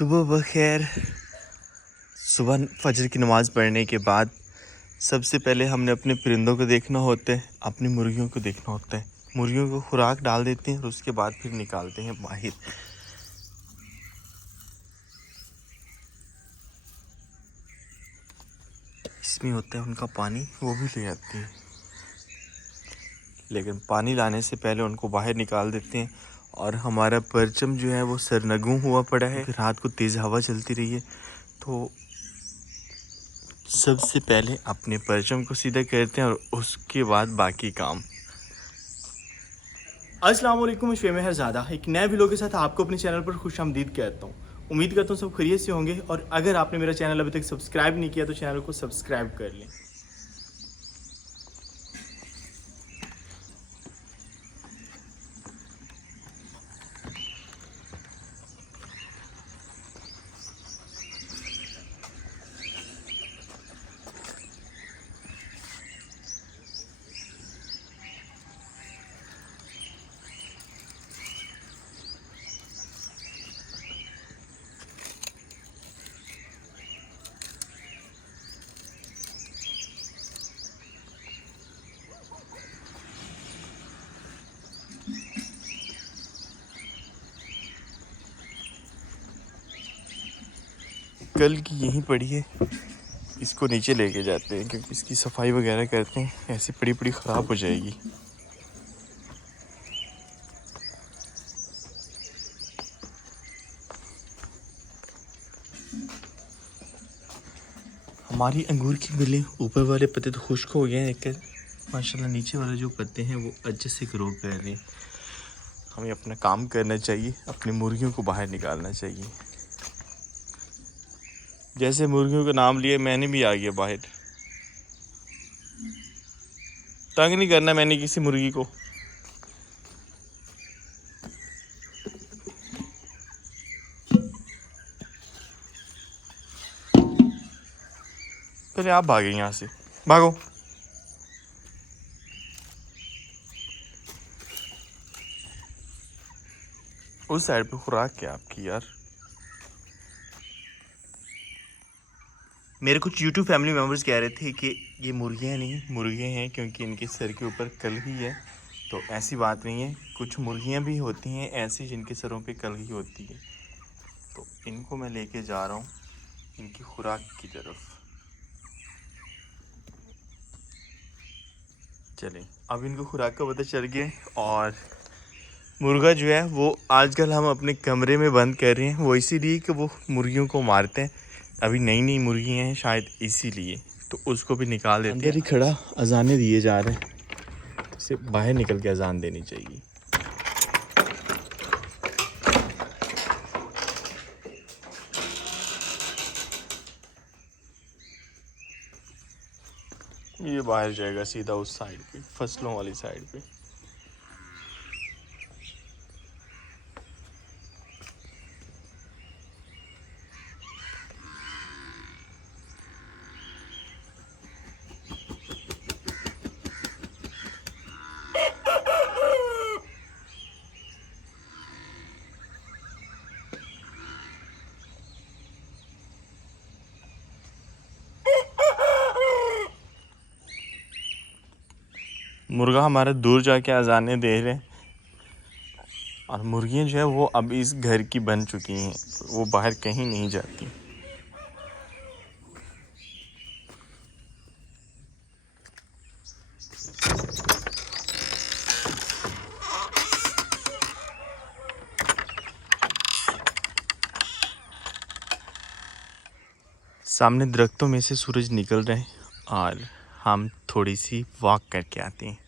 सुबह बखैर। सुबह फजर की नमाज़ पढ़ने के बाद सबसे पहले हमने अपने परिंदों को देखना होता है, अपनी मुर्गियों को देखना होता है। मुर्गियों को खुराक डाल देते हैं और उसके बाद फिर निकालते हैं बाहर। इसमें होता है उनका पानी, वो भी ले आती है, लेकिन पानी लाने से पहले उनको बाहर निकाल देते हैं। और हमारा परचम जो है वो सरनगू हुआ पड़ा है। रात को तेज़ हवा चलती रही है, तो सबसे पहले अपने परचम को सीधा करते हैं और उसके बाद बाकी काम। अस्सलाम वालेकुम, मैं शुएब मेहरज़ादा एक नए वीडियो के साथ आपको अपने चैनल पर खुशामदीद कहता हूँ। उम्मीद करता हूँ सब खैरियत से होंगे, और अगर आपने मेरा चैनल अभी तक सब्सक्राइब नहीं किया तो चैनल को सब्सक्राइब कर लें। कल की यहीं पड़ी है, इसको नीचे लेके जाते हैं क्योंकि इसकी सफाई वगैरह करते हैं, ऐसे पड़ी पड़ी ख़राब हो जाएगी। हमारी अंगूर की बेलें ऊपर वाले पत्ते तो खुश्क हो गए हैं, लेकिन माशाल्लाह नीचे वाले जो पत्ते हैं वो अच्छे से ग्रो कर रहे हैं। हमें अपना काम करना चाहिए, अपनी मुर्गियों को बाहर निकालना चाहिए। जैसे मुर्गियों का नाम लिया मैंने भी आ गया बाहर। तंग नहीं करना मैंने किसी मुर्गी को। पहले आप भागे यहाँ से, भागो। उस साइड पे खुराक क्या आपकी यार। मेरे कुछ YouTube फैमिली मेम्बर्स कह रहे थे कि ये मुर्गियाँ नहीं मुर्गे हैं, क्योंकि इनके सर के ऊपर कलगी है। तो ऐसी बात नहीं है, कुछ मुर्गियाँ भी होती हैं ऐसी जिनके सरों पे कलगी होती है। तो इनको मैं लेके जा रहा हूँ इनकी खुराक की तरफ। चलें, अब इनको खुराक का पता चल गया है। और मुर्गा जो है वो आजकल हम अपने कमरे में बंद कर रहे हैं, वो इसीलिए कि वो मुर्गियों को मारते हैं। अभी नई नई मुर्गियाँ हैं शायद इसीलिए, तो उसको भी निकाल देते हैं। अंदर ही खड़ा अजाने दिए जा रहे हैं, इसे बाहर निकल के अजान देनी चाहिए। ये बाहर जाएगा सीधा उस साइड पे, फसलों वाली साइड पे। मुर्गा हमारे दूर जाके अजाने दे रहे हैं, और मुर्गियाँ जो है वो अब इस घर की बन चुकी हैं, वो बाहर कहीं नहीं जाती। सामने दरख्तों में से सूरज निकल रहे हैं और हम थोड़ी सी वॉक करके आते हैं।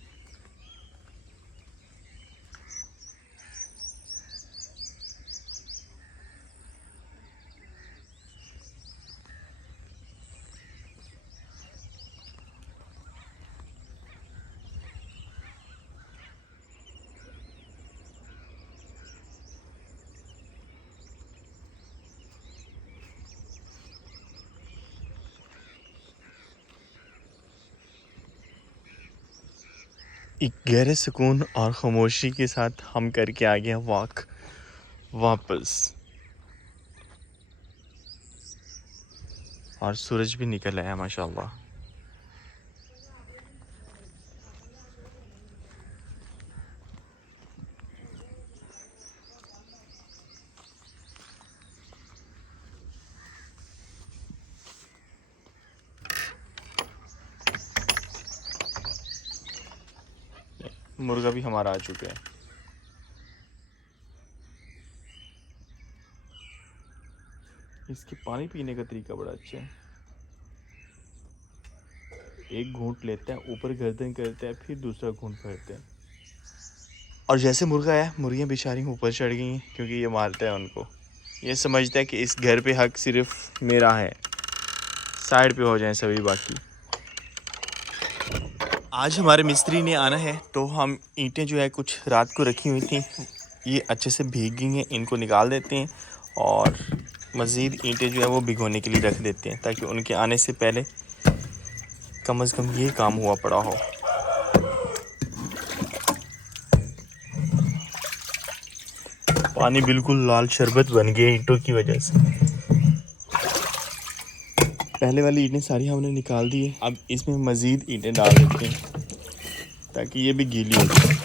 एक गहरे सुकून और ख़ामोशी के साथ हम करके आ गए वॉक वापस। और सूरज भी निकल आया माशाल्लाह। मुर्गा भी हमारा आ चुका है। इसके पानी पीने का तरीका बड़ा अच्छा है। एक घूंट लेता है, ऊपर गर्दन करता है, फिर दूसरा घूंट भरता है। और जैसे मुर्गा आया, मुर्गियाँ बेचारी ऊपर चढ़ गई हैं क्योंकि ये मारता है उनको। ये समझता है कि इस घर पे हक सिर्फ मेरा है, साइड पे हो जाएं सभी बाकी। आज हमारे मिस्त्री ने आना है तो हम ईंटें जो है कुछ रात को रखी हुई थी, ये अच्छे से भीग गई हैं, इनको निकाल देते हैं और मज़ीद ईंटें जो है वो भिगोने के लिए रख देते हैं ताकि उनके आने से पहले कम से कम ये काम हुआ पड़ा हो। पानी बिल्कुल लाल शरबत बन गया ईंटों की वजह से। पहले वाली ईंटें सारी हमने निकाल दी है, अब इसमें मज़ीद ईंटें डाल देते हैं ताकि ये भी गीली हो जाए।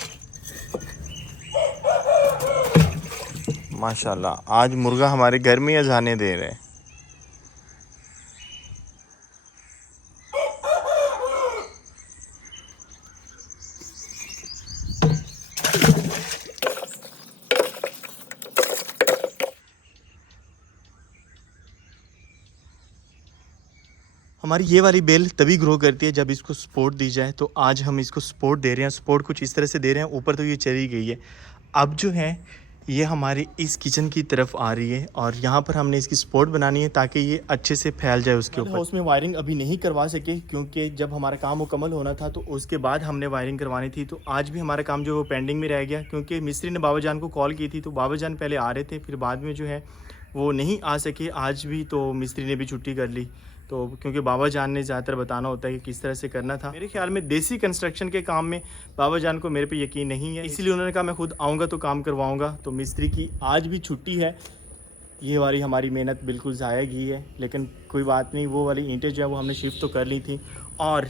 माशाल्लाह आज मुर्गा हमारे घर में अजाने दे रहे हैं। हमारी ये वाली बेल तभी ग्रो करती है जब इसको सपोर्ट दी जाए, तो आज हम इसको सपोर्ट दे रहे हैं। सपोर्ट कुछ इस तरह से दे रहे हैं, ऊपर तो ये चली गई है, अब जो है ये हमारी इस किचन की तरफ आ रही है और यहाँ पर हमने इसकी सपोर्ट बनानी है ताकि ये अच्छे से फैल जाए उसके ऊपर। हाउस में वायरिंग अभी नहीं करवा सके क्योंकि जब हमारा काम मुकम्मल होना था तो उसके बाद हमने वायरिंग करवानी थी, तो आज भी हमारा काम जो है वो पेंडिंग में रह गया क्योंकि मिस्त्री ने बाबा जान को कॉल की थी, तो बाबा जान पहले आ रहे थे, फिर बाद में जो है वो नहीं आ सके आज भी, तो मिस्त्री ने भी छुट्टी कर ली। तो क्योंकि बाबा जान ने ज़्यादातर बताना होता है कि किस तरह से करना था। मेरे ख्याल में देसी कंस्ट्रक्शन के काम में बाबा जान को मेरे पे यकीन नहीं है, इसीलिए उन्होंने कहा मैं खुद आऊँगा तो काम करवाऊँगा। तो मिस्त्री की आज भी छुट्टी है। ये वाली हमारी मेहनत बिल्कुल ज़ाया गई है, लेकिन कोई बात नहीं, वो वाली ईंटें जो है वो हमने शिफ्ट तो कर ली थी और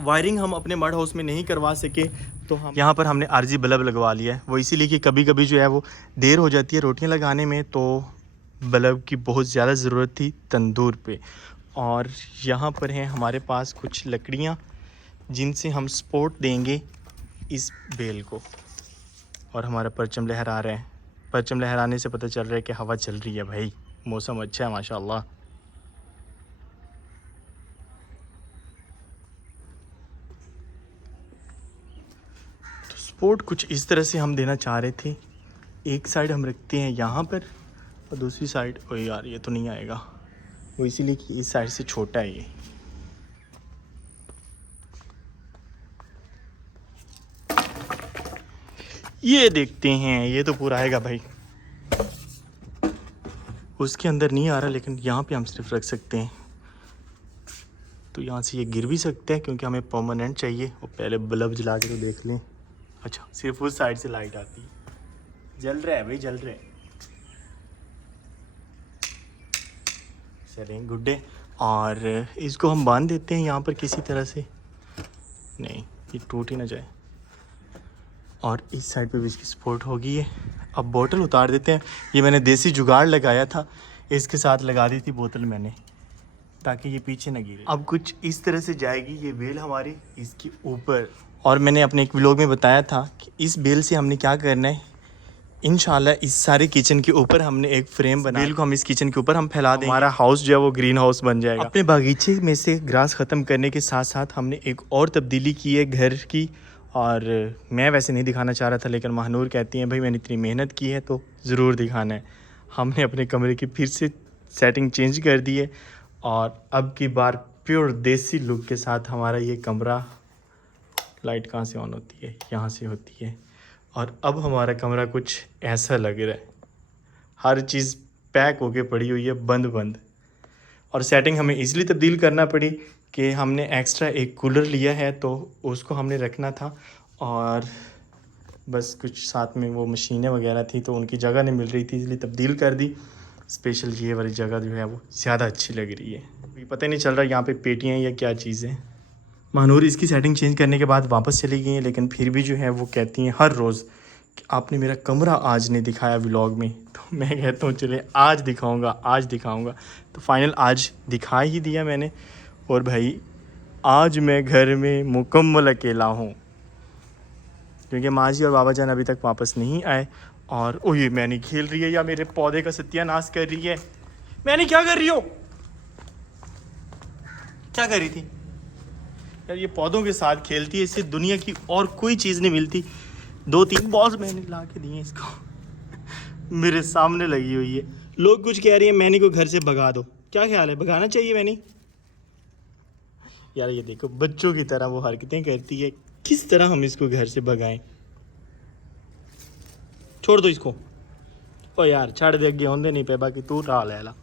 वायरिंग हम अपने मड हाउस में नहीं करवा सके, तो हम यहाँ पर हमने आरजी बल्ब लगवा लिया है। वो इसीलिए कि कभी कभी जो है वो देर हो जाती है रोटियाँ लगाने में, तो बल्ब की बहुत ज़्यादा ज़रूरत थी तंदूर पे। और यहाँ पर हैं हमारे पास कुछ लकड़ियाँ जिनसे हम सपोर्ट देंगे इस बेल को। और हमारा परचम लहरा रहा है, परचम लहराने से पता चल रहा है कि हवा चल रही है भाई, मौसम अच्छा है माशाल्लाह। तो सपोर्ट कुछ इस तरह से हम देना चाह रहे थे। एक साइड हम रखते हैं यहाँ पर और दूसरी साइड, ओ यार ये तो नहीं आएगा, वो इसीलिए कि इस साइड से छोटा है ये देखते हैं, ये तो पूरा आएगा भाई। उसके अंदर नहीं आ रहा, लेकिन यहाँ पे हम सिर्फ रख सकते हैं, तो यहाँ से ये गिर भी सकते हैं क्योंकि हमें परमानेंट चाहिए। और पहले बल्ब जला के तो देख लें। अच्छा सिर्फ उस साइड से लाइट आती है, जल रहा है भाई, जल रहा है। चलें गुड्डे, और इसको हम बांध देते हैं यहाँ पर किसी तरह से, नहीं ये टूट ही ना जाए। और इस साइड पे भी इसकी सपोर्ट होगी है। अब बोतल उतार देते हैं, ये मैंने देसी जुगाड़ लगाया था, इसके साथ लगा दी थी बोतल मैंने ताकि ये पीछे ना गिरे। अब कुछ इस तरह से जाएगी ये बेल हमारी इसके ऊपर। और मैंने अपने एक व्लॉग में बताया था कि इस बेल से हमने क्या करना है, इंशाल्लाह इस सारे किचन के ऊपर हमने एक फ्रेम बना, बेल को हम इस किचन के ऊपर हम फैला देंगे, हमारा हाउस जो है वो ग्रीन हाउस बन जाएगा। अपने बागीचे में से ग्रास ख़त्म करने के साथ साथ हमने एक और तब्दीली की है घर की, और मैं वैसे नहीं दिखाना चाह रहा था, लेकिन महानूर कहती हैं भाई मैंने इतनी मेहनत की है तो ज़रूर दिखाना है। हमने अपने कमरे की फिर से सेटिंग चेंज कर दी है और अब की बार प्योर देसी लुक के साथ हमारा ये कमरा, लाइट कहाँ से ऑन होती है, यहाँ से होती है। और अब हमारा कमरा कुछ ऐसा लग रहा है, हर चीज़ पैक होके पड़ी हुई है, बंद बंद। और सेटिंग हमें इसलिए तब्दील करना पड़ी कि हमने एक्स्ट्रा एक कूलर लिया है तो उसको हमने रखना था, और बस कुछ साथ में वो मशीनें वगैरह थी तो उनकी जगह नहीं मिल रही थी, इसलिए तब्दील कर दी। स्पेशल ये वाली जगह जो है वो ज़्यादा अच्छी लग रही है। पता ही नहीं चल रहा यहाँ पे पेटियाँ या क्या चीज़ है। महानूर इसकी सेटिंग चेंज करने के बाद वापस चली गई हैं, लेकिन फिर भी जो है वो कहती हैं हर रोज़ कि आपने मेरा कमरा आज नहीं दिखाया व्लॉग में। तो मैं कहता हूँ चले आज दिखाऊंगा, आज दिखाऊंगा। तो फाइनल आज दिखा ही दिया मैंने। और भाई आज मैं घर में मुकम्मल अकेला हूँ, क्योंकि माँ जी और बाबा जान अभी तक वापस नहीं आए। और ओ ये मैंने खेल रही है या मेरे पौधे का सत्यानाश कर रही है। मैंने क्या कर रही हो, क्या कर रही थी यार? ये पौधों के साथ खेलती है, इससे दुनिया की और कोई चीज़ नहीं मिलती। 2-3 बॉल्स मैंने ला के दिए इसको मेरे सामने लगी हुई है। लोग कुछ कह रही हैं मैनी को घर से भगा दो, क्या ख्याल है, भगाना चाहिए मैनी? यार ये देखो बच्चों की तरह वो हरकतें करती है, किस तरह हम इसको घर से भगाएं? छोड़ दो इसको। ओ यार छड़ दे, अगे होंदे नहीं पे, बाकी तू ला ले ला।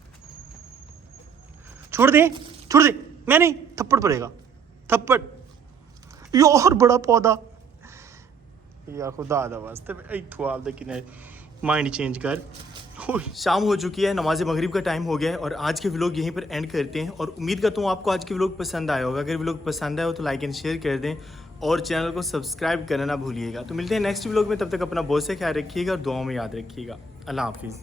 छोड़ दे, छोड़ दे, मैं नहीं, थप्पड़ पड़ेगा, थप्पड़। यार बड़ा पौधा या खुदा दा वास्ते इथों आप दे किने माइंड चेंज कर। शाम हो चुकी है, नमाज मगरिब का टाइम हो गया है और आज के व्लॉग यहीं पर एंड करते हैं। और उम्मीद करता हूँ आपको आज के व्लॉग पसंद आया होगा। अगर व्लॉग पसंद आया हो तो लाइक एंड शेयर कर दें और चैनल को सब्सक्राइब करना ना भूलिएगा। तो मिलते हैं नेक्स्ट व्लॉग में, तब तक अपना बहुत से ख्याल रखिएगा और दुआओं में याद रखिएगा। अल्लाह हाफिज़।